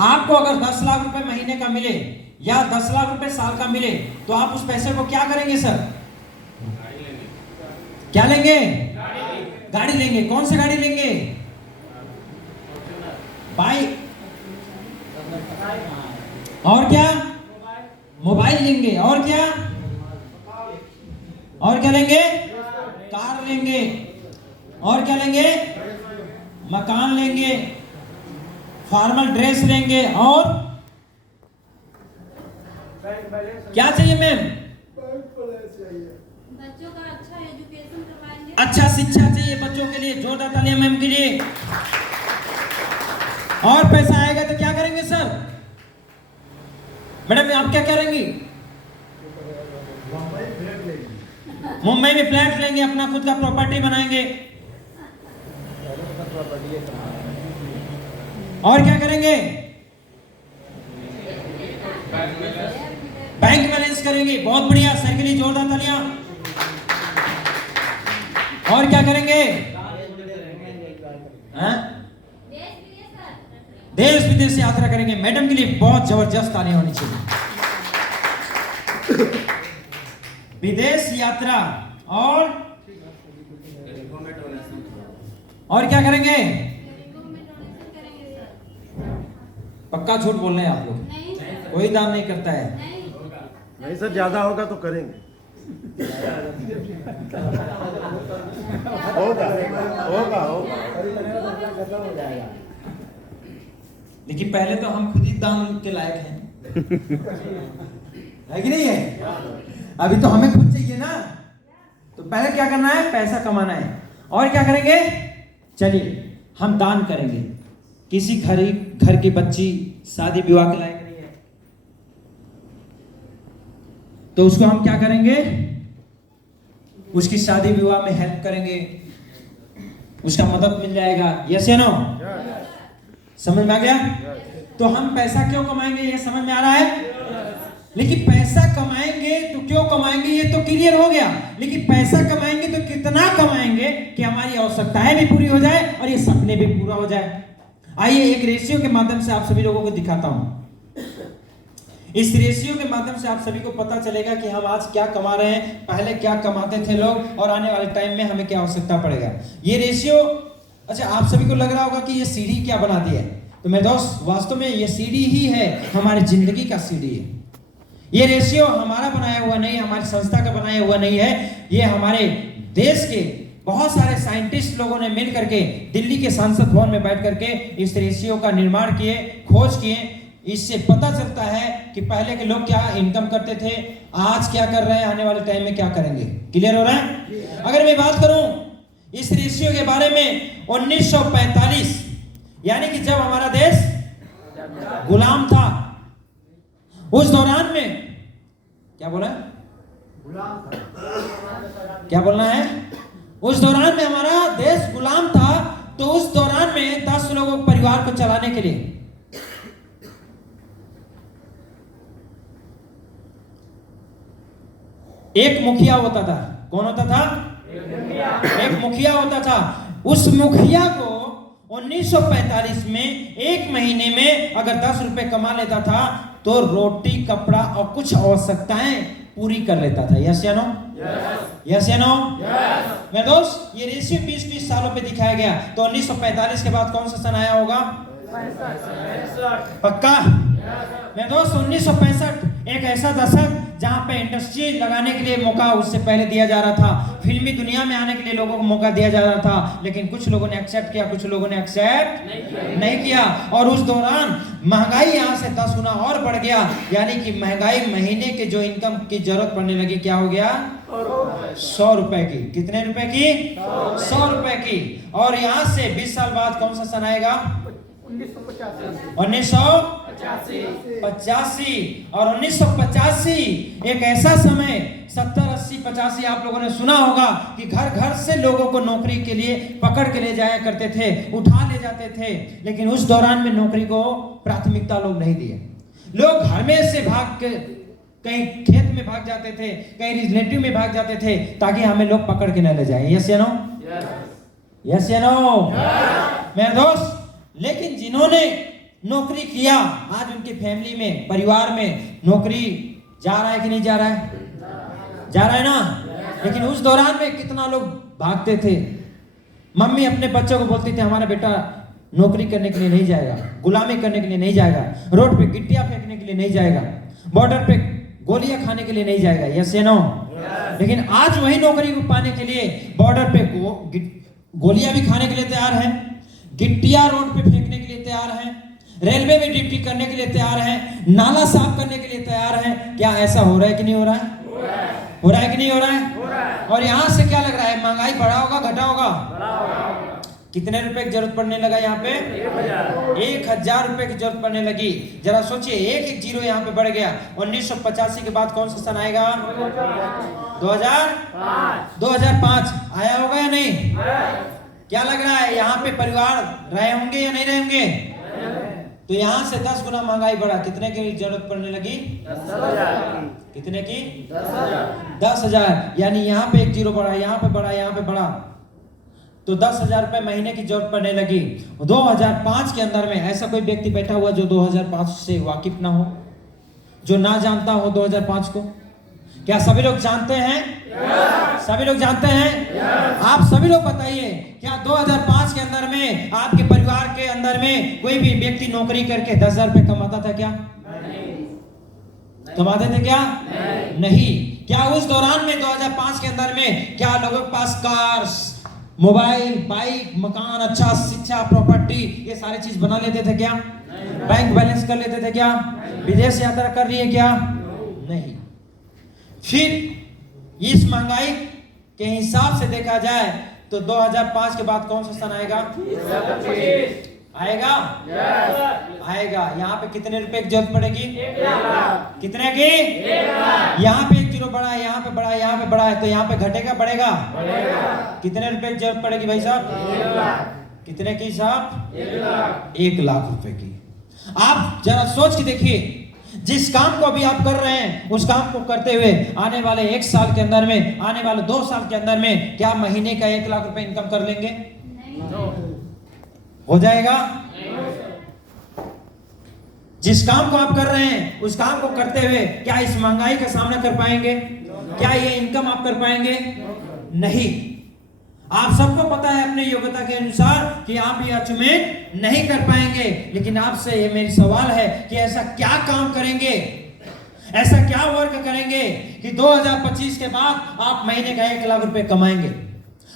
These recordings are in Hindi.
आपको अगर 10 लाख रुपए महीने का मिले या 10 लाख रुपए साल का मिले तो आप उस पैसे को क्या करेंगे सर? क्या लेंगे? गाड़ी लेंगे। कौन सी गाड़ी लेंगे? बाइक। और क्या? मोबाइल लेंगे। और क्या? और क्या लेंगे? कार लेंगे। और क्या लेंगे? मकान लेंगे, फॉर्मल ड्रेस लेंगे। और क्या चाहिए मैम? बच्चों का अच्छा एजुकेशन करवाएंगे। अच्छा शिक्षा चाहिए बच्चों के लिए। जोरदार तालियां मैम के लिए। और पैसा आएगा तो क्या करेंगे सर? मैडम आप क्या करेंगी? मुंबई में फ्लैट लेंगे, अपना खुद का प्रॉपर्टी बनाएंगे। और क्या करेंगे? बैंक बैलेंस करेंगे। बहुत बढ़िया, सर के लिए जोरदार तालियां। और क्या करेंगे? देश विदेश यात्रा करेंगे। मैडम के लिए बहुत जबरदस्त तालियां होनी चाहिए। विदेश यात्रा। और क्या करेंगे? पक्का झूठ बोल रहे हैं आप लोग? कोई दान नहीं करता है। नहीं सर, ज्यादा होगा तो करेंगे। होगा होगा होगा। लेकिन पहले तो हम खुद ही दान के लायक हैं। है कि नहीं है? अभी तो हमें खुद चाहिए ना। तो पहले क्या करना है? पैसा कमाना है। और क्या करेंगे? चलिए हम दान करेंगे। किसी घर की बच्ची शादी विवाह के लायक नहीं है तो उसको हम क्या करेंगे? उसकी शादी विवाह में हेल्प करेंगे, उसका मदद मिल जाएगा। यस या नो? समझ में आ गया? तो हम पैसा क्यों कमाएंगे ये समझ में आ रहा है? लेकिन पैसा कमाएंगे तो क्यों कमाएंगे ये तो क्लियर हो गया। लेकिन पैसा कमाएंगे तो कितना कमाएंगे कि हमारी आवश्यकताएं भी पूरी हो जाए और ये सपने भी पूरा हो जाए। आइए एक रेशियो के माध्यम से आप सभी लोगों को दिखाता हूं। इस रेशियो के माध्यम से आप सभी को पता चलेगा कि हम आज क्या कमा रहे हैं, पहले क्या कमाते थे लोग और आने वाले टाइम में हमें क्या आवश्यकता पड़ेगा। ये रेशियो, अच्छा आप सभी को लग रहा होगा कि ये सीढ़ी क्या बना दी है। तो मेरे दोस्त वास्तव में ये सीढ़ी ही है, हमारी जिंदगी का सीढ़ी है। ये रेशियो हमारा बनाया हुआ नहीं, हमारी संस्था का बनाया हुआ नहीं है। ये हमारे देश के बहुत सारे साइंटिस्ट लोगों ने मिल करके दिल्ली के संसद भवन में बैठ करके इस रेशियो का निर्माण किए, खोज किए। इससे पता चलता है कि पहले के लोग क्या इनकम करते थे, आज क्या कर रहे हैं, आने वाले टाइम में क्या करेंगे। क्लियर हो रहा है? अगर मैं बात करूं इस रेशियो के बारे में 1945 यानी कि जब हमारा देश गुलाम था, उस दौरान में क्या बोला? क्या बोलना है? उस दौरान में हमारा देश गुलाम था। तो उस दौरान में 10 लोगों के परिवार को चलाने के लिए एक मुखिया होता था। कौन होता था? एक मुखिया होता था। उस मुखिया को 1945 में एक महीने में अगर 10 रुपए कमा लेता था तो रोटी, कपड़ा और कुछ आवश्यकताएं पूरी कर लेता था। यस या नो? यस या नो? मेरे दोस्त ये रेशियो 20-20 सालों पे दिखाया गया। तो 1945 के बाद कौन सा सन आया होगा? पक्का? मेरे दोस्त 1965 एक ऐसा दशक जहां पे इंडस्ट्री लगाने के लिए मौका उससे पहले दिया जा रहा था, फिल्मी दुनिया में आने के लिए लोगों को मौका दिया जा रहा था। लेकिन कुछ लोगों ने एक्सेप्ट किया, कुछ लोगों ने एक्सेप्ट नहीं किया। और उस दौरान महंगाई यहां से 10 गुना और बढ़ गया। यानी कि महंगाई महीने के जो इनकम की जरूरत पड़ने लगी, क्या हो गया? 100 रुपए की। कितने रुपए की? 100 रुपए की। और यहां से 20 साल बाद कौन सा सन आएगा? 1985। और 1985 एक ऐसा समय 70, 80, 85 आप लोगों ने सुना होगा कि घर घर से लोगों को नौकरी के लिए पकड़ के ले जाया करते थे, उठा ले जाते थे। लेकिन उस दौरान में नौकरी को प्राथमिकता लोग नहीं दिए। लोग घर में से भाग के कहीं खेत में भाग जाते थे, कहीं रिलेटिव में भाग जाते थे ताकि हमें लोग पकड़ के न ले जाए। यस या नो? यस या नो? मेरे दोस्त, लेकिन जिन्होंने नौकरी किया, आज उनकी फैमिली में, परिवार में नौकरी जा रहा है कि नहीं जा रहा है? जा रहा है ना। लेकिन उस दौरान में कितना लोग भागते थे। मम्मी अपने बच्चों को बोलती थी हमारा बेटा नौकरी करने के लिए नहीं जाएगा, गुलामी करने के लिए नहीं जाएगा, रोड पे गिट्टियां फेंकने के लिए नहीं जाएगा, बॉर्डर पे गोलियां खाने के लिए नहीं जाएगा। यस या नो? लेकिन आज वही नौकरी को पाने के लिए बॉर्डर पे गोलियां भी खाने के लिए तैयार है, गिट्टियां रोड पे फेंकने के लिए तैयार है, रेलवे में ड्यूटी करने के लिए तैयार है, नाला साफ करने के लिए तैयार है। क्या ऐसा हो रहा है कि नहीं हो रहा है? हो रहा है कि नहीं हो रहा है? और यहाँ से क्या लग रहा है, महंगाई बढ़ा होगा घटा होगा? कितने रुपए की जरूरत पड़ने लगा यहाँ पे? 1000 रुपए की जरूरत पड़ने लगी। जरा सोचिए, एक जीरो यहाँ पे बढ़ गया। 1985 के बाद कौन सा सन आएगा? 2005 आया होगा या नहीं? क्या लग रहा है, यहाँ पे परिवार रहे होंगे या नहीं रहे होंगे? तो यहाँ से 10 गुना महंगाई बढ़ा। कितने की जरूरत पड़ने लगी? 10,000। कितने की? 10,000। यानी यहाँ पे एक जीरो बढ़ा, यहाँ पे बढ़ा, यहाँ पे बढ़ा, तो 10,000 रुपए महीने की जरूरत पड़ने लगी। 2005 के अंदर में ऐसा कोई व्यक्ति बैठा हुआ जो 2005 से वाकिफ ना हो, जो ना जानता हो 2005 को? क्या सभी लोग जानते हैं? सभी लोग जानते हैं? आप सभी लोग बताइए, क्या 2005 के अंदर में आपके परिवार के अंदर में कोई भी व्यक्ति नौकरी करके 10,000 रुपए कमाता था क्या? कमाते थे क्या? नहीं। क्या उस दौरान में 2005 के अंदर में क्या लोगों के पास कार्स, मोबाइल, बाइक, मकान, अच्छा शिक्षा, प्रॉपर्टी, ये सारी चीज बना लेते थे क्या? बैंक बैलेंस कर लेते थे क्या? विदेश यात्रा कर रही है क्या? नहीं। फिर इस महंगाई के हिसाब से देखा जाए तो 2005 के बाद कौन सा सन आएगा? आएगा? आएगा। यहाँ पे कितने रुपए की जरूरत पड़ेगी? 1,00,000। कितने की? 1,00,000। यहाँ पे एक जीरो बढ़ा है, यहाँ पे बढ़ा है, यहाँ पे बढ़ा है, तो यहाँ पे घटेगा बढ़ेगा? कितने रुपए की जरूरत पड़ेगी भाई साहब? 1,00,000। कितने की साहब? 1,00,000। 1,00,000 रुपए की। आप जरा सोच के देखिए, जिस काम को अभी आप कर रहे हैं उस काम को करते हुए आने वाले 1 साल के अंदर में, आने वाले 2 साल के अंदर में क्या महीने का 1,00,000 रुपए इनकम कर लेंगे? हो जाएगा? जिस काम को आप कर रहे हैं उस काम को करते हुए क्या इस महंगाई का सामना कर पाएंगे? क्या ये इनकम आप कर पाएंगे? नहीं। आप सबको पता है अपने योग्यता के अनुसार कि आप ये अचीवमेंट नहीं कर पाएंगे। लेकिन आपसे ये मेरी सवाल है कि ऐसा क्या काम करेंगे, ऐसा क्या वर्क करेंगे कि 2025 के बाद आप महीने का 1,00,000 रुपए कमाएंगे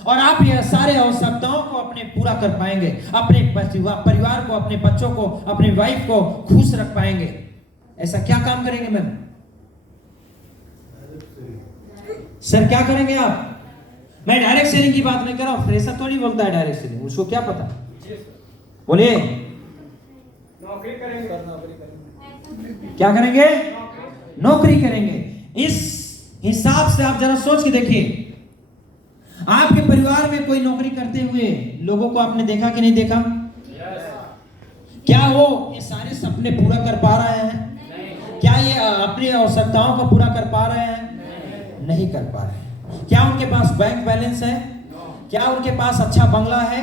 और आप ये सारे आवश्यकताओं को अपने पूरा कर पाएंगे, अपने परिवार को, अपने बच्चों को, अपनी वाइफ को खुश रख पाएंगे। ऐसा क्या काम करेंगे मैम? सर क्या करेंगे आप? मैं डायरेक्ट सेलिंग की बात नहीं कर रहा हूं, फ्रेशर थोड़ी बोलता है डायरेक्ट सेलिंग, उसको क्या पता? बोलिए। नौकरी करेंगे। क्या करेंगे? नौकरी करेंगे। इस हिसाब से आप जरा सोच के देखिए, आपके परिवार में कोई नौकरी करते हुए लोगों को आपने देखा कि नहीं देखा? क्या वो ये सारे सपने पूरा कर पा रहे हैं? क्या ये अपनी आवश्यकताओं को पूरा कर पा रहे हैं? नहीं कर पा रहे हैं। क्या उनके पास बैंक बैलेंस है? क्या उनके पास अच्छा बंगला है?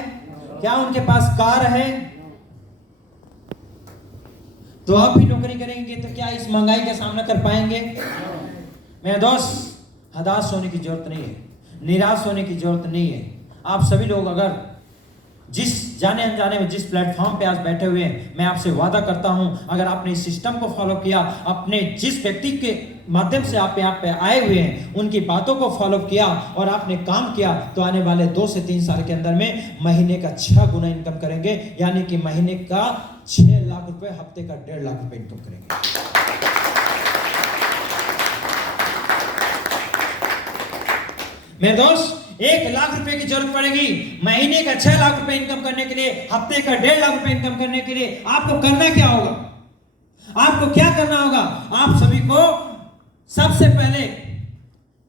क्या उनके पास कार है? तो आप भी नौकरी करेंगे तो क्या इस महंगाई का सामना कर पाएंगे? मेरे दोस्त, हताश होने की जरूरत नहीं है, निराश होने की जरूरत नहीं है। आप सभी लोग अगर जिस जाने अनजाने में जिस प्लेटफॉर्म पे आज बैठे हुए हैं, मैं आपसे वादा करता हूं, अगर आपने इस सिस्टम को फॉलो किया, अपने जिस व्यक्ति के माध्यम से आप यहाँ पे आए हुए हैं उनकी बातों को फॉलो किया और आपने काम किया, तो आने वाले 2 से 3 साल के अंदर में महीने का 6 गुना इनकम करेंगे। यानी कि महीने का 6 लाख रुपए, हफ्ते का 1.5 लाख रुपए इनकम करेंगे। मेरे दोस्त, 1,00,000 रुपए की जरूरत पड़ेगी महीने का 6 लाख रुपए इनकम करने के लिए, हफ्ते का 1.5 लाख रुपए इनकम करने के लिए। आपको करना क्या होगा? आपको क्या करना होगा? आप सभी को सबसे पहले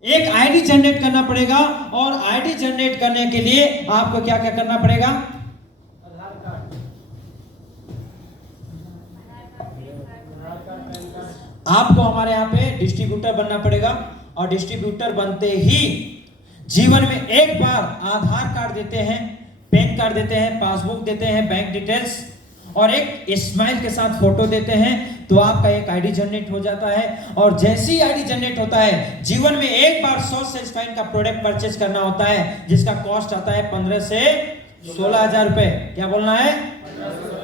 एक आईडी जनरेट करना पड़ेगा और आईडी जनरेट करने के लिए आपको क्या क्या करना पड़ेगा? आपको हमारे यहाँ पे डिस्ट्रीब्यूटर बनना पड़ेगा और डिस्ट्रीब्यूटर बनते ही जीवन में एक बार आधार कार्ड देते हैं, पैन कार्ड देते हैं, पासबुक देते हैं, बैंक डिटेल्स, और एक स्माइल के साथ फोटो देते हैं तो आपका एक आईडी जनरेट हो जाता है। और जैसे ही आईडी जनरेट होता है, जीवन में एक बार 100 सेल्सफाइन का प्रोडक्ट परचेज करना होता है, जिसका कॉस्ट आता है 15 से 16,000 रुपए। क्या बोलना है?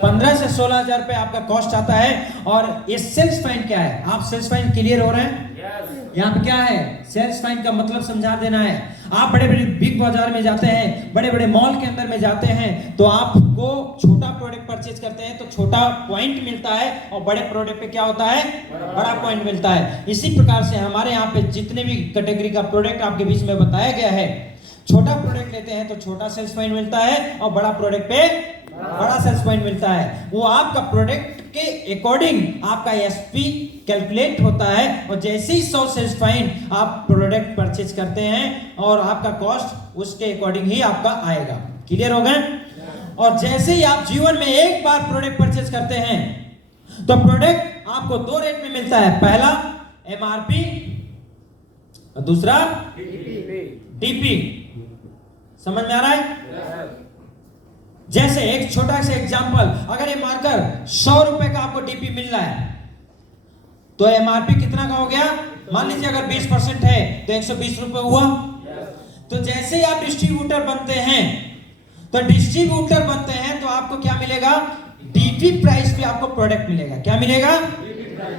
15 से 16,000 रुपए आपका कॉस्ट आता है। और ये सेल्सफाइन क्या है? आप सेल्सफाइन क्लियर हो रहे हैं? यहाँ पे क्या है? सेल्सफाइन का मतलब समझा देना है। आप बड़े बड़े बिग बाजार में जाते हैं, बड़े बड़े मॉल के अंदर में जाते हैं, तो आपको छोटा प्रोडक्ट परचेज करते हैं तो छोटा पॉइंट मिलता है, और बड़े प्रोडक्ट पे क्या होता है? बड़ा पॉइंट मिलता है। इसी प्रकार से हमारे यहाँ पे जितने भी कैटेगरी का प्रोडक्ट आपके बीच में बताया गया है, छोटा प्रोडक्ट लेते हैं तो छोटा सेल्स पॉइंट मिलता है, और बड़ा प्रोडक्ट पे बड़ा सेल्स पॉइंट मिलता है। वो आपका प्रोडक्ट के अकॉर्डिंग आपका एसपी कैलकुलेट होता है, और जैसे ही 100 सेल्स पॉइंट आप प्रोडक्ट परचेज करते हैं और आपका कॉस्ट उसके अकॉर्डिंग ही आपका आएगा। क्लियर हो गए? और जैसे ही आप जीवन में एक बार प्रोडक्ट परचेज करते हैं तो प्रोडक्ट आपको 2 रेट में मिलता है। पहला एमआरपी, दूसरा डीपी। समझ में आ रहा है? जैसे एक छोटा सा एग्जांपल, अगर ये मार्कर 100 रुपए का आपको डीपी मिल रहा है तो एमआरपी कितना का हो गया? मान लीजिए अगर 20% है तो 120 रुपए हुआ। तो जैसे ही आप डिस्ट्रीब्यूटर बनते हैं तो आपको क्या मिलेगा? डीपी प्राइस पे आपको प्रोडक्ट मिलेगा। क्या मिलेगा?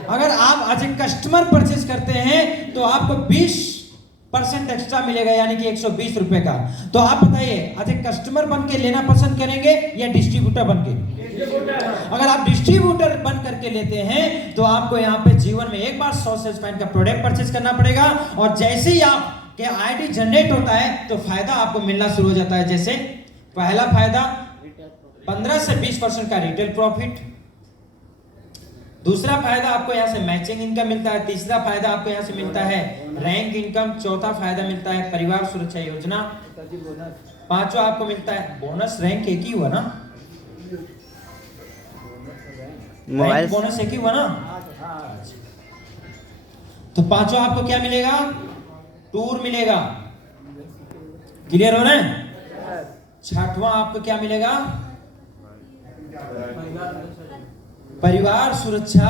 अगर आप एज ए कस्टमर परचेज करते हैं तो आपको 20% एक्स्ट्रा मिलेगा, यानी कि 120 रुपए का। तो आप बताइए, एज ए कस्टमर बन के लेना पसंद करेंगे या डिस्ट्रीब्यूटर बन के? अगर आप डिस्ट्रीब्यूटर बन करके लेते हैं तो आपको यहाँ पे जीवन में एक बार 100 सेल्स पॉइंट का प्रोडक्ट परचेज करना पड़ेगा, और जैसे ही आपके आईडी जनरेट होता है तो फायदा आपको मिलना शुरू हो जाता है। जैसे पहला फायदा 15 से 20% का रिटेल प्रॉफिट, दूसरा फायदा आपको यहाँ से मैचिंग इनकम मिलता है, तीसरा फायदा आपको यहाँ से मिलता है रैंक इनकम, चौथा फायदा मिलता है परिवार सुरक्षा योजना, पांचवा आपको मिलता है बोनस। रैंक एक ही हुआ ना? रैंक बोनस एक ही हुआ ना? तो पांचवा आपको क्या मिलेगा? टूर मिलेगा। क्लियर हो रहे हैं? छठवां आपको क्या मिलेगा? परिवार सुरक्षा,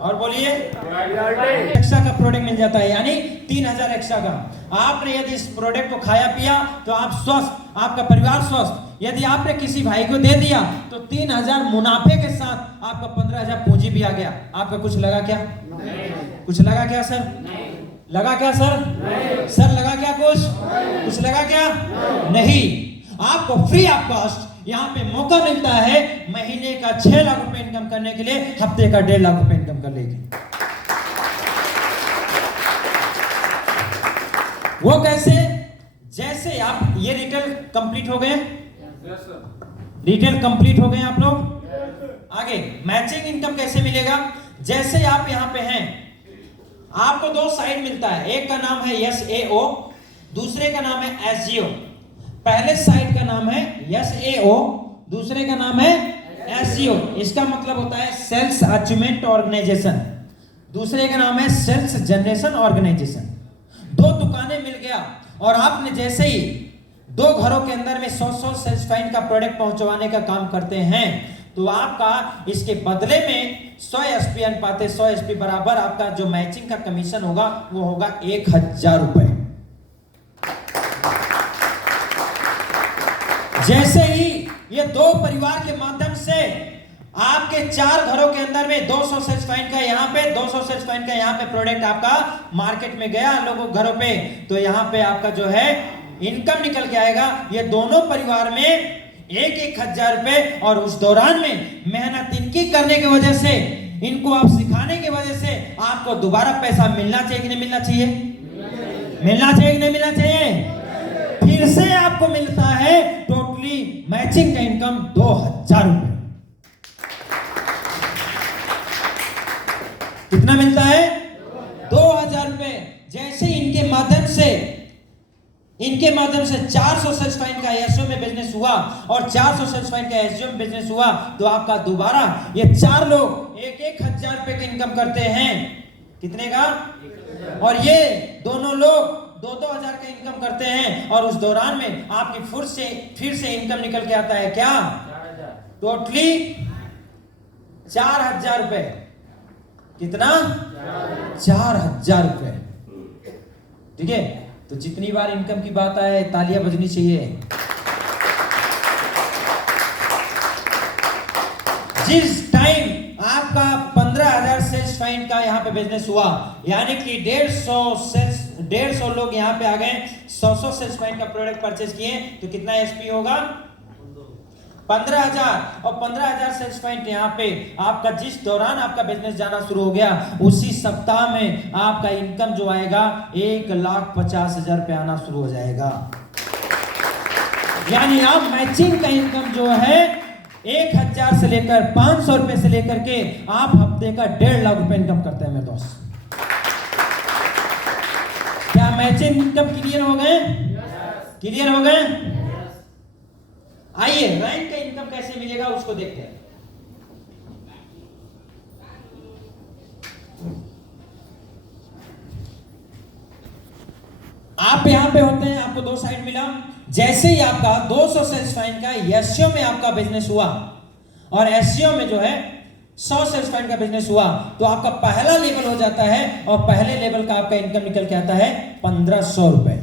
और बोलिए एक्स्ट्रा का प्रोडक्ट मिल जाता है, यानी 3000 एक्स्ट्रा का। आपने यदि इस प्रोडक्ट को खाया पिया तो आप स्वस्थ, आपका परिवार स्वस्थ। यदि आपने किसी भाई को दे दिया तो 3000 मुनाफे के साथ आपका 15,000 पूंजी भी आ गया। आपका कुछ लगा क्या? कुछ लगा क्या सर? लगा क्या सर? सर लगा क्या? कुछ लगा क्या? नहीं। आपको फ्री ऑफ कॉस्ट यहाँ पे मौका मिलता है महीने का 6 लाख रुपए इनकम करने के लिए, हफ्ते का 1.5 लाख रुपए इनकम कर लेगी। वो कैसे? जैसे आप ये रिटेल कंप्लीट हो गए, रिटेल कंप्लीट हो गए आप लोग। आगे मैचिंग इनकम कैसे मिलेगा? जैसे आप यहाँ पे हैं, आपको 2 साइड मिलता है, एक का नाम है SAO, दूसरे का नाम है SGO। पहले साइड का नाम है SAO, दूसरे का नाम है SGO। इसका मतलब होता है सेल्स अचीवमेंट ऑर्गेनाइजेशन, दूसरे का नाम है सेल्स जनरेशन ऑर्गेनाइजेशन। 2 दुकानें मिल गया, और आपने जैसे ही 2 घरों के अंदर में 100 सेल्स फाइन का प्रोडक्ट पहुंचवाने का काम करते हैं तो आपका इसके बदले में 100 SP अनुपात 100 SP बराबर आपका जो मैचिंग का कमीशन होगा वो होगा 1000 रुपए। जैसे ही ये 2 परिवार के माध्यम से आपके 4 घरों के अंदर में 200 सेल्स पॉइंट का यहाँ पे 200 सेल्स पॉइंट का यहाँ पे प्रोडक्ट आपका मार्केट में गया लोगों घरों पे, तो यहाँ पे आपका जो है इनकम निकल के आएगा ये दोनों परिवार में 1,000 रुपए। और उस दौरान में मेहनत इनकी करने की वजह से, इनको आप सिखाने की वजह से आपको दोबारा पैसा मिलना चाहिए कि नहीं मिलना चाहिए? मिलना चाहिए कि नहीं मिलना चाहिए? फिर से आपको मिलता है टोटली मैचिंग का इनकम 2000 रुपए। कितना मिलता है? 2000 रुपए। जैसे इनके माध्यम से 400 सेल्स पॉइंट का एसओ में बिजनेस हुआ और 400 सेल्स पॉइंट का एसओ में बिजनेस हुआ तो आपका दोबारा ये 4 लोग 1,000 रुपए की इनकम करते हैं। कितने का? और ये दोनों लोग 2-2 हजार का इनकम करते हैं और उस दौरान में आपकी फिर से इनकम निकल के आता है क्या? टोटली 4,000 रुपए। कितना? 4,000 रुपए। ठीक है, तो जितनी बार इनकम की बात आए तालियां बजनी चाहिए। जिस टाइम आपका 15,000 सेल्स पॉइंट का यहाँ पे बिजनेस हुआ, यानी कि 150 लोग यहाँ पे आ गए, 100 सेल्स पॉइंट का प्रोडक्ट परचेज किए, तो कितना एसपी होगा? 15,000। और 15,000 सेल्स पॉइंट यहाँ पे आपका जिस दौरान आपका बिजनेस जाना शुरू हो गया, उसी सप्ताह में आपका इनकम जो आएगा 1,50,000 रुपए आना शुरू हो जाएगा। यानी आप मैचिंग का इनकम जो है 1,000 से लेकर 500 रुपए से लेकर के आप हफ्ते का 1.5 लाख रुपए इनकम करते हैं मेरे दोस्त। क्या मैचिंग इनकम क्लियर हो गए? क्लियर हो गए? आइए रैंक का इनकम कैसे मिलेगा उसको देखते हैं। आप यहां पे होते हैं, आपको 2 साइड मिला। जैसे ही आपका 200 सेल्स पॉइंट का एसईओ में आपका बिजनेस हुआ और एसईओ में जो है 100 सेल्स पॉइंट का बिजनेस हुआ, तो आपका पहला लेवल हो जाता है और पहले लेवल का आपका इनकम निकल के आता है 1,500 रुपए।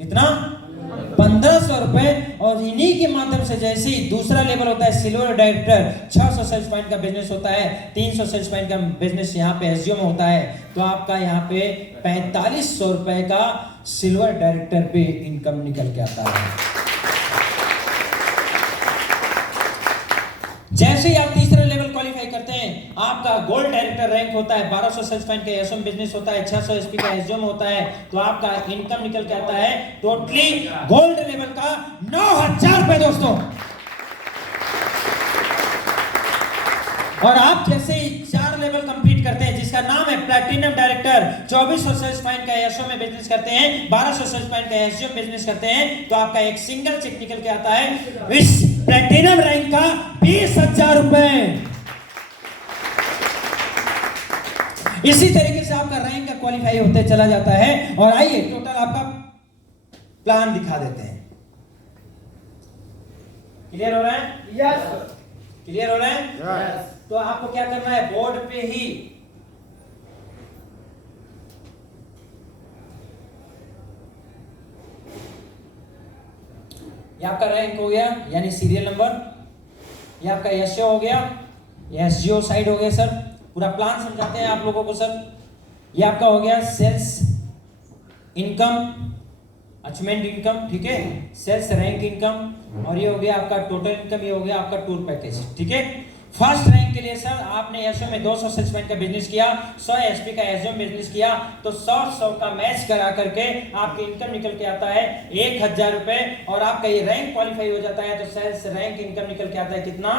कितना? 1,500 रुपए। और इन्हीं के माध्यम से जैसे ही दूसरा लेवल होता है सिल्वर डायरेक्टर, 600 सेल्स पॉइंट का बिजनेस होता है, 300 सेल्स पॉइंट का बिजनेस यहाँ पे एसईओ में होता है, तो आपका यहाँ पे 4,500 रुपए का सिल्वर डायरेक्टर पे इनकम निकल के आता है। जैसे ही आप तीसरा लेवल क्वालिफाई करते हैं, आपका गोल्ड डायरेक्टर रैंक होता है, 1,200 सेल्स पॉइंट का एसएम बिजनेस होता है, 600 एसपी का एसजीओ में होता है, तो आपका इनकम निकल के आता है टोटली गोल्ड लेवल का 9,000 रुपए दोस्तों। और आप जैसे ही 4 लेवल कंप्लीट करते हैं, जिसका नाम है प्लैटिनम डायरेक्टर, 2400 सेल्स पॉइंट का एसओ में बिजनेस करते हैं, 1200 सेल्स पॉइंट का एसजीओ में बिजनेस करते हैं, तो आपका एक सिंगल चेक निकल के आता है इस प्लैटिनम रैंक का 20,000 रुपए। इसी तरीके से आपका रैंक का क्वालिफाई होते चला जाता है। और आइए टोटल आपका प्लान दिखा देते हैं। क्लियर हो रहा है? यस क्लियर हो रहा है? Yes. तो आपको क्या करना है, बोर्ड पे ही ये आपका रैंक हो गया, यानी सीरियल नंबर, ये आपका एसओ हो गया, एसजीओ साइड हो गया सर, पूरा प्लान समझाते हैं आप लोगों को सर। ये आपका हो गया सेल्स इनकम, अचीवमेंट इनकम, ठीक है, सेल्स रैंक इनकम, और ये हो गया आपका टोटल इनकम, ये हो गया आपका टूर पैकेज, ठीक है। फर्स्ट रैंक के लिए सर आपने एसओ में 200 सेल्स पॉइंट का बिजनेस किया, 100 एसपी का एसओ बिजनेस किया, तो 100 का मैच करा करके आपकी इनकम निकल के आता है 1,000 रुपए, और आपका ये रैंक क्वालिफाई हो जाता है, तो सेल्स रैंक इनकम निकल के आता है कितना?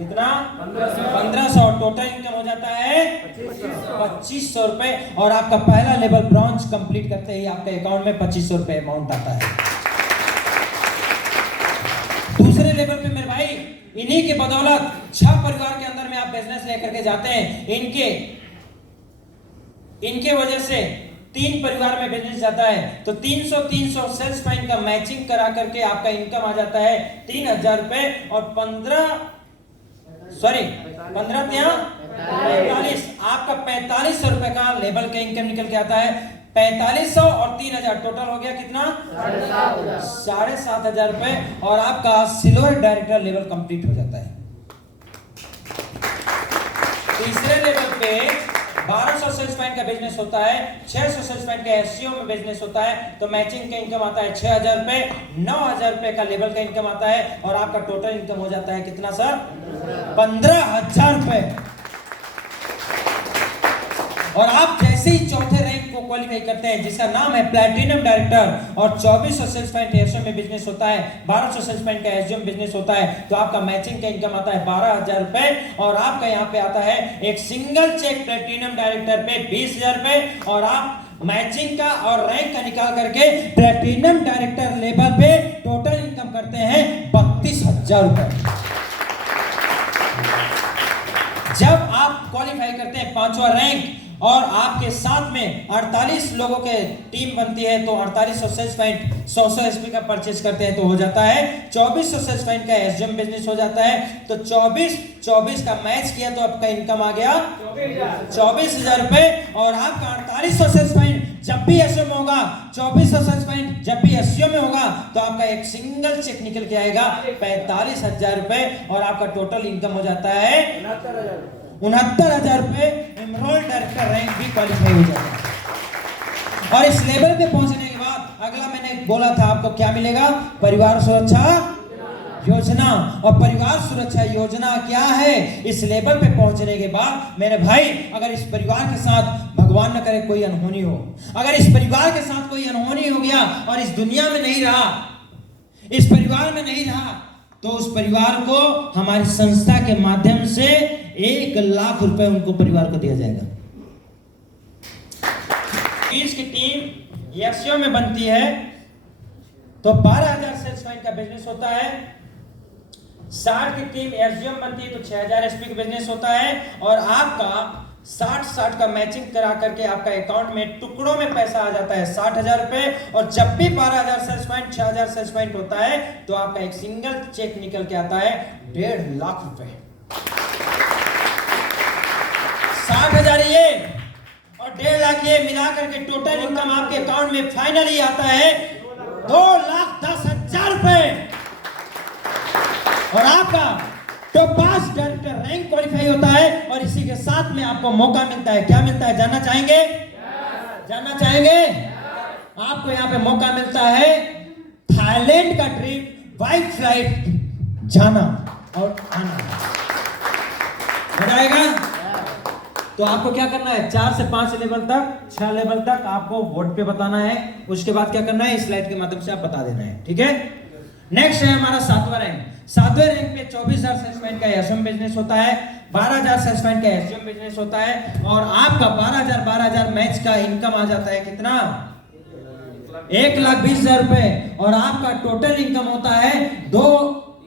1500। टोटल इनकम हो जाता है 2,500 रुपए, और आपका पहला लेवल ब्रॉन्ज कंप्लीट करते ही आपके अकाउंट में 2,500 रुपए अमाउंट आता है। दूसरे लेवल पे मेरे भाई, इन्हीं के बदौलत 6 परिवार के अंदर में आप बिजनेस लेकर के जाते हैं, इनके वजह से 3 परिवार में बिजनेस जाता है, तो 300 सेल्स पॉइंट का मैचिंग करा करके आपका इनकम आ जाता है 3,000 रुपए, और 15 45 आपका 4,500 रुपए का लेवल का इनकम निकल के आता है। 4,500 और 3,000 टोटल हो गया कितना? 7,500 रुपए, और आपका सिल्वर डायरेक्टर लेवल कंप्लीट हो जाता है। तीसरे लेवल पे 1,200 सेल्स पॉइंट का बिजनेस होता है, 600 सेल्स पॉइंट का एससीओ में बिजनेस होता है, तो मैचिंग का इनकम आता है 6,000 रुपए, 9,000 रुपए का लेवल का इनकम आता है, और आपका टोटल इनकम हो जाता है कितना सर? 15,000 रुपए। और आप जैसे ही चौथे रैंक को क्वालिफाई करते हैं, जिसका नाम है प्लैटिनम डायरेक्टर, और 2400 सेल्स पॉइंट एसओ में बिजनेस होता है, 1,200 सेल्स पॉइंट का एसजीओ में बिजनेस होता है, तो आपका मैचिंग का इनकम आता है 12,000 रुपए, और आपका यहाँ पे आता है एक सिंगल चेक प्लैटिनम डायरेक्टर पे 20,000 रुपए, और आप मैचिंग का और रैंक का निकाल करके प्लैटिनम डायरेक्टर लेवल पे टोटल इनकम करते हैं 32,000 रुपए। जब आप क्वालिफाई करते हैं 5वां रैंक, और आपके साथ में 48 लोगों के टीम बनती है तो 4800 सेल्स पॉइंट 100 एसपी का परचेज करते हैं तो हो जाता है 2400 सेल्स पॉइंट का एसडीएम बिजनेस हो जाता है। तो 24 का मैच किया तो आपका इनकम आ गया 24,000 रुपए। और आपका 4800 सेल्स पॉइंट जब भी एसओ में होगा, 2400 सेल्स पॉइंट जब भी एसओ में होगा तो आपका एक सिंगल चेक निकल के आएगा 45,000 रुपए और आपका टोटल इनकम हो जाता है 69,000 रुपए। एमरोल्ड डायरेक्टर रैंक भी क्वालिफाई हो जाता है। और इस लेवल पे पहुंचने के बाद अगला मैंने बोला था आपको क्या मिलेगा, परिवार सुरक्षा योजना। और परिवार सुरक्षा योजना क्या है, इस लेवल पे पहुंचने के बाद मेरे भाई अगर इस परिवार के साथ भगवान न करे कोई अनहोनी हो, अगर इस परिवार के साथ कोई अनहोनी हो गया और इस दुनिया में नहीं रहा, इस परिवार में नहीं रहा, तो उस परिवार को हमारी संस्था के माध्यम से 1 लाख रुपए उनको परिवार को दिया जाएगा। इसकी टीम एसईओ में बनती है तो 12,000 सेल्स पॉइंट का बिजनेस होता है। 60 की टीम एसडीएम बनती है तो 6,000 एसपी का बिजनेस होता है। और आपका 60 का मैचिंग करा करके आपका अकाउंट में टुकड़ों में पैसा आ जाता है 60,000 रुपए। और जब भी 12,000 सेल्स पॉइंट 6,000 सेल्स पॉइंट होता है तो आपका एक सिंगल चेक निकल के आता है 1.5 लाख रुपए। 60,000 ये और 1.5 लाख ये मिला करके टोटल इनकम आपके अकाउंट में फाइनली आता है 2,10,000 रुपए। और आपका टॉपास डायरेक्टर रैंक क्वालिफाई होता है। और इसी के साथ में आपको मौका मिलता है, क्या मिलता है जानना चाहेंगे? जानना चाहेंगे? आपको यहाँ पे मौका मिलता है थाईलैंड का ट्रिप बाय फ्लाइट जाना और आना। मजा आएगा? तो आपको क्या करना है, 4 से 5 लेवल तक, 6 लेवल तक आपको बोर्ड पे बताना है। उसके बाद क्या करना है, इस स्लाइड के माध्यम से आप बता देना है, ठीक है। नेक्स्ट है हमारा 7वां रैंक। 7वें रैंक पे 24,000 सेल्स पॉइंट का एसएम बिजनेस होता है, 12,000 सेल्स पॉइंट का एसएम बिजनेस होता है। और आपका 12,000 मैच का इनकम आ जाता है कितना, 1,20,000 रुपए। और आपका टोटल इनकम होता है 2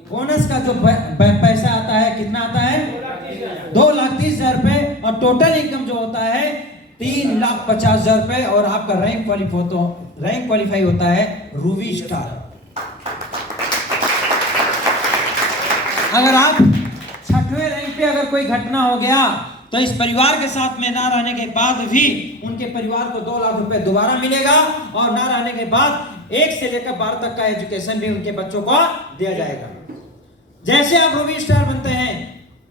बोनस का जो पैसा आता है, कितना आता है 2,30,000 रुपए। और टोटल इनकम जो होता है 3,50,000 रुपए। और आपका रैंक क्वालिफाई होता है रूबी स्टार। अगर आप 6वें रैंक पे अगर कोई घटना हो गया तो इस परिवार के साथ में ना रहने के बाद भी उनके परिवार को 2 लाख रुपए दोबारा मिलेगा। और ना रहने के बाद 1 से लेकर 12 तक का एजुकेशन भी उनके बच्चों को दिया जाएगा। जैसे आप रूबी स्टार बनते हैं,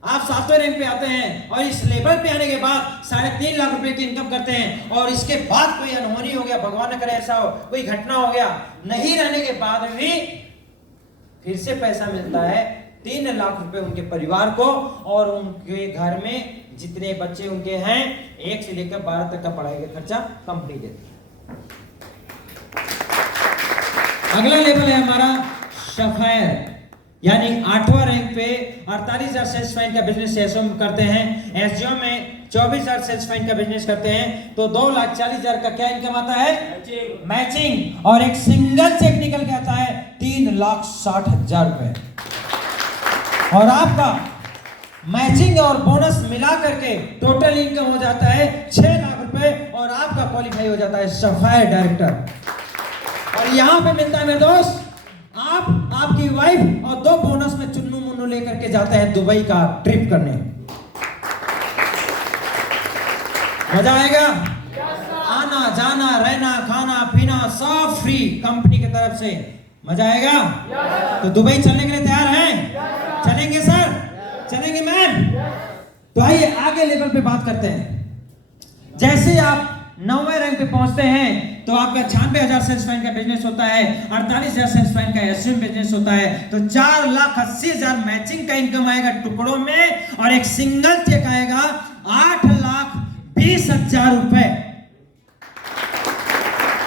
आप 7वें रैंक पे आते हैं और इस लेवल पे आने के बाद 3.5 लाख रुपए की इनकम करते हैं। और इसके बाद कोई अनहोनी हो गया, भगवान न करे ऐसा हो, कोई घटना हो गया, नहीं रहने के बाद भी फिर से पैसा मिलता है 3 लाख रुपए उनके परिवार को। और उनके घर में जितने बच्चे उनके हैं 1 से लेकर 12 तक का पढ़ाई का खर्चा कंपनी देती है। अगला लेवल है हमारा सफायर, यानी 8वां रैंक पे 48,000 सेल्स पॉइंट का बिजनेस एसओ करते हैं। एसजीओ में 24,000 सेल्स पॉइंट का बिजनेस करते हैं तो 2,40,000 का क्या इनकम आता है, मैचिंग। और एक सिंगल चेक निकल के आता है 3,60,000 रुपए। और आपका मैचिंग और बोनस मिला करके टोटल इनकम हो जाता है 6 लाख रुपए। और आपका क्वालिफाई हो जाता है सफायर डायरेक्टर। और यहां पे मिलता है मेरे दोस्त, आप आपकी वाइफ और 2 बोनस में चुन्नू मुन्नू लेकर के जाते हैं दुबई का ट्रिप करने। मजा आएगा? आना जाना रहना खाना पीना सब फ्री कंपनी की तरफ से। मजा आएगा? तो दुबई चलने के लिए तैयार हैं? चलेंगे सर? चलेंगे मैम? तो आइए आगे लेवल पे बात करते हैं। जैसे आप 9वें रैंक पे पहुंचते हैं तो आपका 96,000 सेल्स पॉइंट का बिजनेस होता है, 48,000 सेल्स पॉइंट का एसएम बिजनेस होता है तो 4,80,000 मैचिंग का इनकम आएगा टुकड़ों में। और एक सिंगल चेक आएगा 8,20,000 रुपए।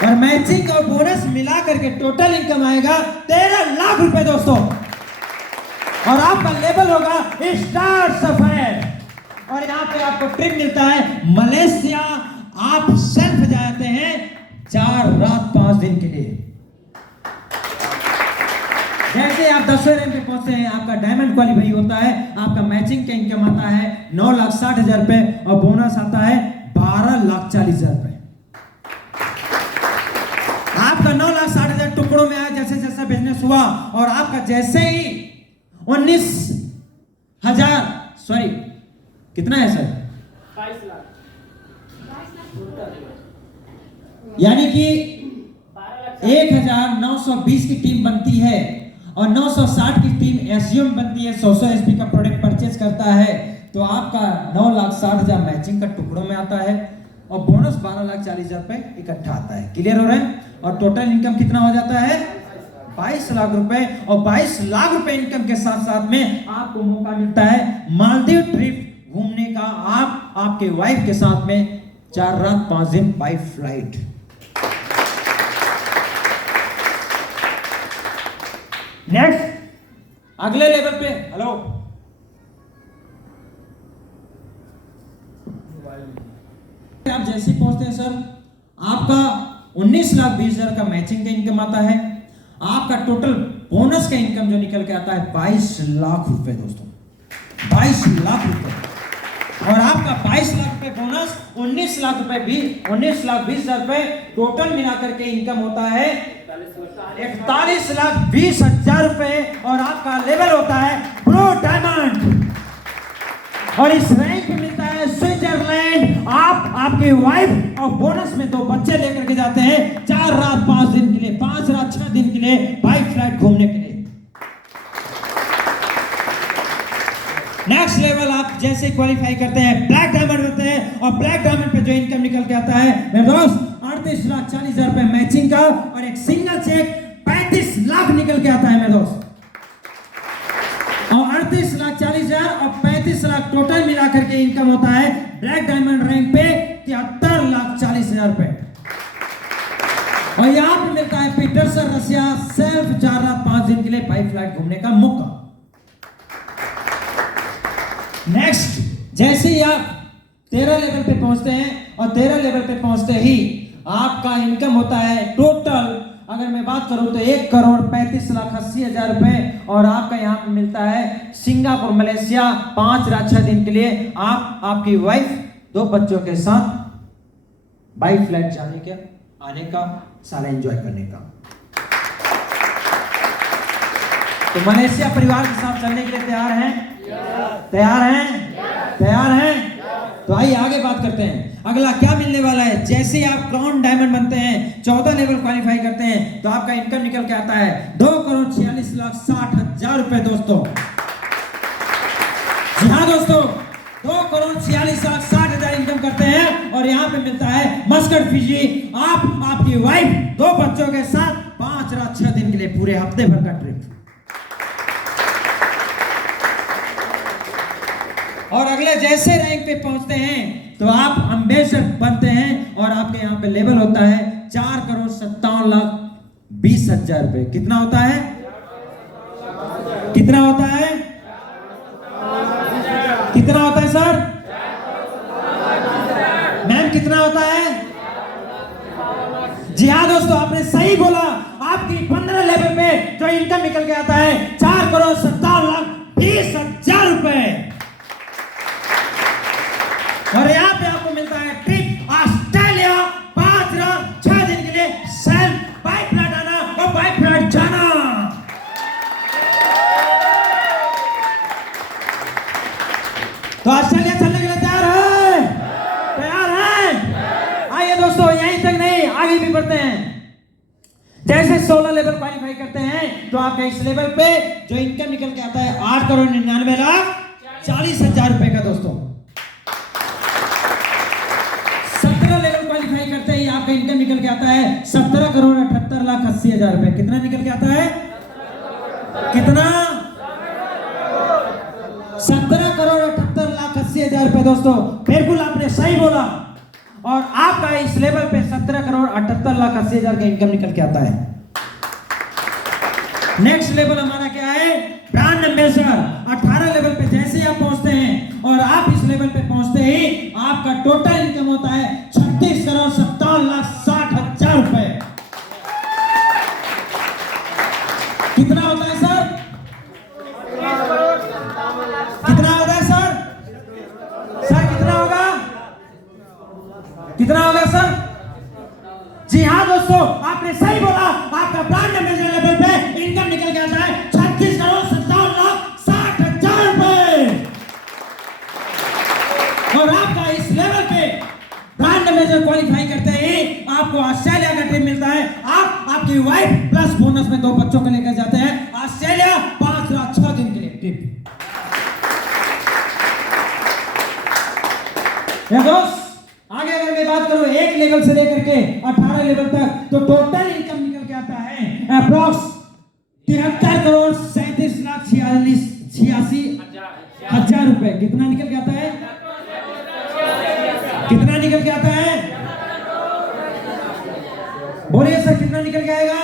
और मैचिंग और बोनस मिला करके टोटल इनकम आएगा 13 लाख रुपए दोस्तों। और आपका लेवल होगा स्टार सफायर। और यहाँ पे आपको ट्रिप मिलता है मलेशिया। आप सेल्फ जाते हैं 4 रात 5 दिन के लिए। जैसे आप 10वें रैंक पे पहुंचते हैं आपका डायमंड क्वालिफाई होता है, आपका मैचिंग का इनकम आता है 9,60,000 रुपए। और बोनस आता है 12 12,40,000 रुपए। आपका 9,60,000 टुकड़ों में आया जैसे जैसे बिजनेस हुआ, और आपका जैसे ही 19,000 सॉरी कितना है सर, 22 लाख यानी कि 12 लाख 1,920 की टीम बनती है और 960 की टीम एसयूएम बनती है, 100 एसपी का प्रोडक्ट परचेज करता है, तो आपका 9,60,000 मैचिंग का टुकड़ों में आता है और बोनस 12,40,000 रुपए इकट्ठा आता है। क्लियर हो रहा है? और टोटल इनकम कितना हो जाता है 22 लाख रुपए। और 22 लाख रुपए इनकम के साथ साथ में आपको मौका मिलता है मालदीव ट्रिप घूमने का, आप आपके वाइफ के साथ में 4 रात 5 दिन बाय फ्लाइट। नेक्स्ट अगले लेवल पे, हेलो आप जैसे ही पहुंचते हैं सर, आपका 19,20,000 का मैचिंग का इनकम आता है, आपका टोटल बोनस का इनकम जो निकल के आता है 22 लाख रुपए दोस्तों, 22 लाख रुपए। और आपका 22 लाख रुपए बोनस, 19 लाख रुपए भी 19,20,000 रुपए टोटल मिलाकर के इनकम होता है 41,20,000 रुपए। और आपका लेवल होता है प्रो डायमंड, और इस रैंक पे मिलता है स्विट्जरलैंड। आप आपके वाइफ और बोनस में 2 बच्चे लेकर के जाते हैं 4 रात 5 दिन के लिए, 5 रात 6 दिन के लिए बाय फ्लाइट घूमने के लिए। नेक्स्ट लेवल आप जैसे क्वालिफाई करते हैं ब्लैक डायमंड होते हैं, और ब्लैक डायमंड पे जो इनकम निकल के आता है मेरे दोस्त 38,40,000 रुपए मैचिंग का, और एक सिंगल चेक 35 लाख निकल के आता है मेरे दोस्त। और 38,40,000 और 35 लाख टोटल मिलाकर के इनकम होता है ब्लैक डायमंड रैंक पे 73,40,000 रुपए। और यहां पे मिलता है पीटरसन रशिया सिर्फ 4 रात 5 दिन के लिए बाय फ्लाइट घूमने का मौका। नेक्स्ट जैसे ही आप 13 लेवल पे पहुंचते हैं, और 13 लेवल पे पहुंचते ही आपका इनकम होता है टोटल, अगर मैं बात करूं तो 1,35,80,000 रुपए। और आपका यहाँ पे मिलता है सिंगापुर मलेशिया 5 रात 6 दिन के लिए, आप आपकी वाइफ 2 बच्चों के साथ बाय फ्लाइट जाने के आने का सारा एंजॉय करने का। तो मलेशिया परिवार के साथ चलने के लिए तैयार हैं? तैयार हैं? तैयार हैं? तो आइए आगे बात करते हैं। अगला क्या मिलने वाला है, जैसे ही आप क्राउन डायमंड बनते हैं, 14 लेवल क्वालिफाई करते हैं, तो आपका इनकम निकल के आता है 2,46,60,000 रुपए दोस्तों। जी हाँ दोस्तों, 2,46,60,000 इनकम करते हैं, और यहाँ पे मिलता है मस्कट फिजी, आप आपकी वाइफ 2 बच्चों के साथ 5 रात 6 दिन के लिए पूरे हफ्ते भर का ट्रिप। और अगले जैसे रैंक पे पहुंचते हैं तो आप एम्बेसडर बनते हैं, और आपके यहाँ पे लेवल होता है 4,57,20,000 रुपए। कितना होता है? कितना होता है? कितना होता है सर? मैम कितना होता है? जी हाँ दोस्तों, आपने सही बोला। आपकी 15 लेवल पे जो इनकम निकल के आता है 4,57,20,000 रुपए। और यहाँ पे आपको मिलता है ट्रिप ऑस्ट्रेलिया 5 रात 6 दिन के लिए, सेल्फ बाय फ्लाइट आना और बाय फ्लाइट जाना। तो ऑस्ट्रेलिया चलने के लिए तैयार है? तैयार है? आइए दोस्तों, यहीं तक नहीं, आगे भी बढ़ते हैं। जैसे 16 लेवल क्वालिफाई करते हैं तो आपका इस लेवल पे जो इनकम निकल के आता है 8,99,40,000 रुपए का दोस्तों। 17 लेवल क्वालिफाई करते ही आपका इनकम निकल के आता है 17,78,80,000 रुपए। कितना निकल के आता है? कितना? 17,78,80,000 रुपए दोस्तों, बिल्कुल आपने सही बोला। और आपका इस लेवल पे 17,78,80,000 का इनकम निकल के आता है। नेक्स्ट लेवल हमारा क्या है? Brand ambassador. 18 लेवल पे जैसे ही आप पहुंचते हैं, और आप इस लेवल पे पहुंचते ही आपका टोटल इनकम होता है 36,57,60,000 रुपए। कितना होता है सर? कितना होता है सर? सर कितना होगा? क्वालिफाई करते ही आपको ऑस्ट्रेलिया का ट्रिप मिलता है। आप आपकी वाइफ प्लस बोनस में 2 बच्चों को लेकर जाते हैं ऑस्ट्रेलिया 5 रात 6 दिन के लिए ट्रिप। दोस्त आगे अगर मैं बात करूं 1 लेवल से लेकर के 18 लेवल तक, तो टोटल इनकम निकल के आता है अप्रॉक्स 73 करोड़ 37 लाख 86 हजार रुपए। कितना निकल के आता है? कितना निकल के आता है? बोलिए सर, कितना निकल के आएगा?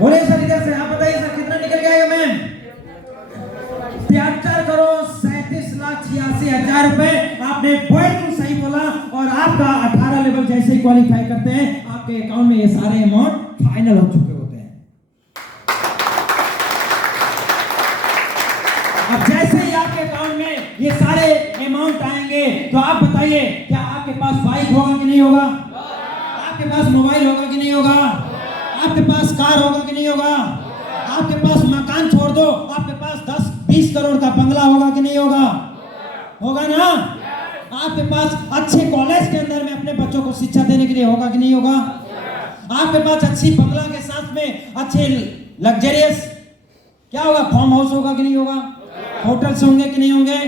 बोलिए सर, इधर से आप बताइए सर, कितना निकल के आएगा मैम? 73 करोड़ 37 लाख 86 हजार रुपए। आपने बिल्कुल सही बोला। और आपका 18 लेवल जैसे ही क्वालिफाई करते हैं, आपके अकाउंट में ये सारे अमाउंट फाइनल हो चुके होते हैं। अब जैसे ही आपके अकाउंट में ये सारे अमाउंट आएंगे, तो आप बताइए क्या आपके पास बाइक होगा कि नहीं होगा? आपके पास मोबाइल होगा कि नहीं होगा? आपके पास कार होगा कि नहीं होगा? आपके पास मकान छोड़ दो, आपके पास 10-20 करोड़ का बंगला होगा कि नहीं होगा? होगा ना? आपके पास अच्छे कॉलेज के अंदर में अपने बच्चों को शिक्षा देने के लिए होगा कि नहीं होगा? आपके पास अच्छी बंगला के साथ में अच्छे लग्जरियस क्या होगा, फार्म हाउस होगा कि नहीं होगा? होटल्स होंगे कि नहीं होंगे?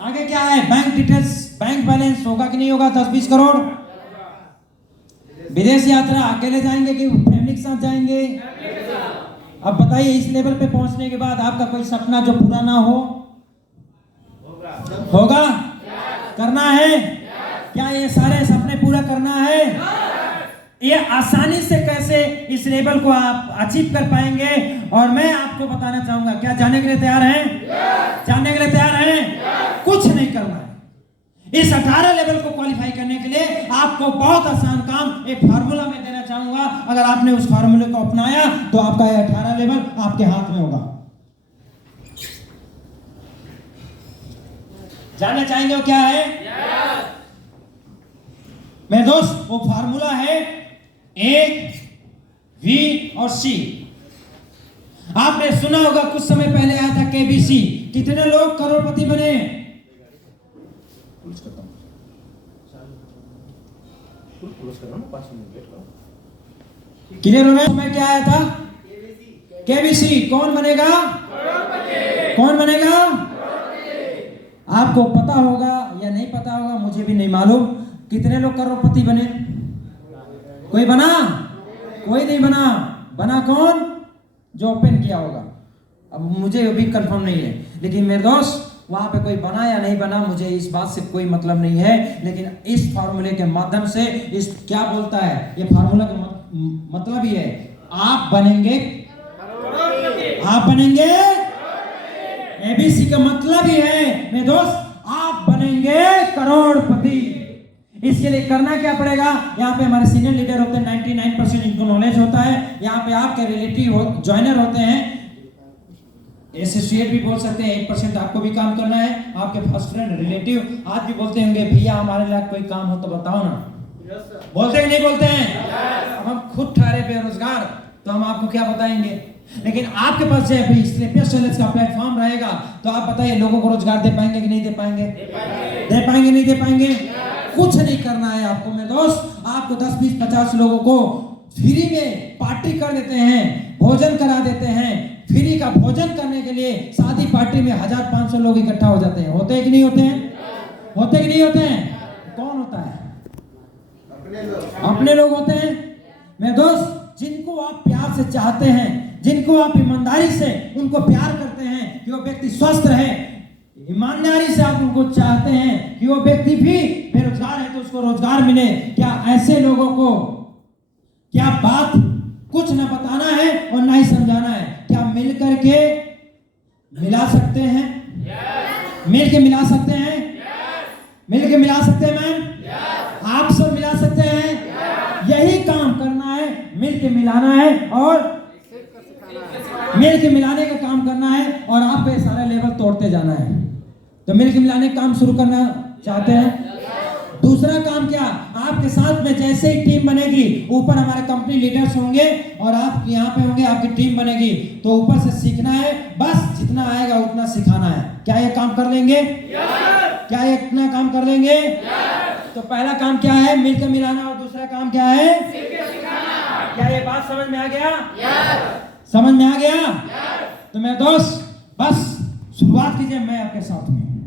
आगे क्या है, बैंक डिटेल्स, बैंक बैलेंस होगा कि नहीं होगा? 10-20 करोड़। विदेश यात्रा अकेले जाएंगे कि फैमिली के साथ जाएंगे? अब बताइए, इस लेवल पे पहुंचने के बाद आपका कोई सपना जो पूरा ना हो, होगा? करना है क्या? ये सारे सपने पूरा करना है? ये आसानी से कैसे इस लेवल को आप अचीव कर पाएंगे, और मैं आपको बताना चाहूंगा। क्या जानने के लिए तैयार हैं? जानने के लिए तैयार हैं? कुछ नहीं करना है। इस 18 लेवल को क्वालिफाई करने के लिए आपको बहुत आसान काम एक फार्मूला में देना चाहूंगा। अगर आपने उस फार्मूले को अपनाया तो आपका ये 18 लेवल आपके हाथ में होगा। जानना चाहेंगे वो क्या है? मेरे दोस्त, वो फार्मूला है A, V और C। आपने सुना होगा, कुछ समय पहले आया था KBC। कितने लोग करोड़पति बने? क्लियर हो रहा है? समय क्या आया था? KBC। कौन बनेगा? कौन बनेगा? आपको पता होगा या नहीं पता होगा, मुझे भी नहीं मालूम। कितने लोग करोड़पति बने? कोई बना? कोई नहीं बना। बना कौन? जो ओपन किया होगा। अब मुझे भी कंफर्म नहीं है, लेकिन मेरे दोस्त, वहां पे कोई बना या नहीं बना, मुझे इस बात से कोई मतलब नहीं है। लेकिन इस फार्मूले के माध्यम से, इस क्या बोलता है ये फार्मूला का मतलब ही है, आप बनेंगे, आप बनेंगे। ABC का मतलब ही है मेरे दोस्त, आप बनेंगे करोड़पति। इसके लिए करना क्या पड़ेगा? यहाँ पे हमारे सीनियर लीडर होते हैं, 99% इनको नॉलेज होता है। यहाँ पे आपके रिलेटिव ज्वाइनर होते हैं, एसोसिएट भी बोल सकते हैं। 1% आपको भी काम करना है। आपके फर्स्ट फ्रेंड रिलेटिव आज भी बोलते होंगे, भैया हमारे लिए कोई काम हो तो बताओ ना। बोलते हैं नहीं बोलते हैं? हम खुद ठहरे बेरोजगार, तो हम आपको क्या बताएंगे? लेकिन आपके पास जब स्लीपियस चैलेंज का प्लेटफॉर्म रहेगा, तो आप बताइए लोगों को रोजगार दे पाएंगे कि नहीं दे पाएंगे? दे पाएंगे नहीं दे पाएंगे? कुछ नहीं करना है आपको मेरे दोस्त। आपको 10, 20, 50 लोगों को फ्री में पार्टी कर देते हैं, भोजन करा देते हैं। फ्री का भोजन करने के लिए शादी पार्टी में 1000-500 लोग इकट्ठा हो जाते हैं। होते हैं कि नहीं होते हैं? होते कि नहीं होते हैं? कौन होता है? अपने लोग होते हैं मेरे दोस्त। जिनको आप प्यार से चाहते हैं, जिनको आप ईमानदारी से उनको प्यार करते हैं कि वो व्यक्ति स्वस्थ रहे, ईमानदारी से आप उनको चाहते हैं कि वो व्यक्ति भी बेरोजगार है तो उसको रोजगार मिले, क्या ऐसे लोगों को क्या बात कुछ न बताना है और ना ही समझाना है? क्या मिल करके मिला सकते हैं? मिल के मिला सकते हैं? मिल के मिला सकते हैं मैम? आप सब मिला सकते हैं? यही काम करना है, मिल के मिलाना है और मिल के मिलाने का काम करना है, और आपको ये सारे लेवल तोड़ते जाना है। तो मिल के मिलाने का काम शुरू करना चाहते हैं? दूसरा काम क्या? आपके साथ में जैसे ही टीम बनेगी, ऊपर हमारे कंपनी लीडर्स होंगे और आप यहाँ पे होंगे, आपकी टीम बनेगी, तो ऊपर से सीखना है, बस जितना आएगा उतना सिखाना है। क्या ये काम कर लेंगे? क्या ये इतना काम कर लेंगे? तो पहला काम क्या है? मिलकर मिलाना। और दूसरा काम क्या है? क्या ये बात समझ में आ गया? समझ में आ गया? तो मेरे दोस्त बस शुरुआत कीजिए, मैं आपके साथ हूं।